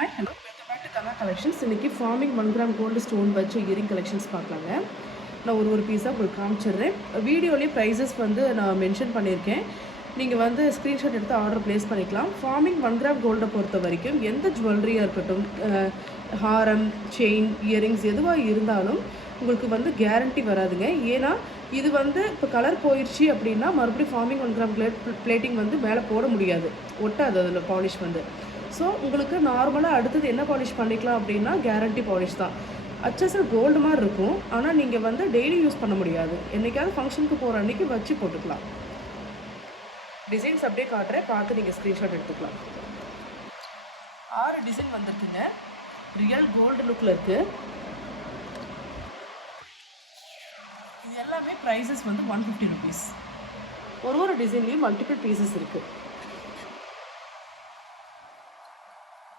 Hi hello welcome back to Kala collections. இன்றைக்கி forming 1 gram gold stone வச்சு earring collections பார்க்கலாங்க. நான் ஒரு பீஸாக உங்களுக்கு காமிச்சிடுறேன். வீடியோலேயே ப்ரைஸஸ் வந்து நான் மென்ஷன் பண்ணியிருக்கேன். நீங்கள் வந்து ஸ்க்ரீன்ஷாட் எடுத்து ஆர்டர் ப்ளேஸ் பண்ணிக்கலாம். ஃபார்மிங் 1 கிராம் கோல்டை பொறுத்த வரைக்கும் எந்த ஜுவல்லரியாக இருக்கட்டும், ஹாரம், செயின், இயரிங்ஸ் எதுவாக இருந்தாலும் உங்களுக்கு வந்து கேரண்டி வராதுங்க. ஏன்னா இது வந்து இப்போ கலர் போயிடுச்சு அப்படின்னா மறுபடியும் ஃபார்மிங் 1 கிராம் பிளேட்டிங் வந்து மேலே போட முடியாது, ஒட்டாது அதில் பாலிஷ் வந்து. ஸோ உங்களுக்கு நார்மலாக அடுத்தது என்ன பாலிஷ் பண்ணிக்கலாம் அப்படின்னா கேரண்டி பாலிஷ் தான். அச்சசல் கோல்டு மாதிரி இருக்கும், ஆனால் நீங்கள் வந்து டெய்லி யூஸ் பண்ண முடியாது. என்றைக்காவது ஃபங்க்ஷனுக்கு போகிற அன்றைக்கி வச்சு போட்டுக்கலாம். டிசைன்ஸ் அப்படியே காட்டுறேன், பார்த்து நீங்கள் ஸ்க்ரீன்ஷாட் எடுத்துக்கலாம். 6 டிசைன் வந்துருக்குங்க. ரியல் கோல்டு லுக்கில் இருக்குது. இது எல்லாமே ப்ரைஸஸ் வந்து 150 ருபீஸ். ஒரு டிசைன்லேயும் மல்டிபிள் பீசஸ் இருக்குது.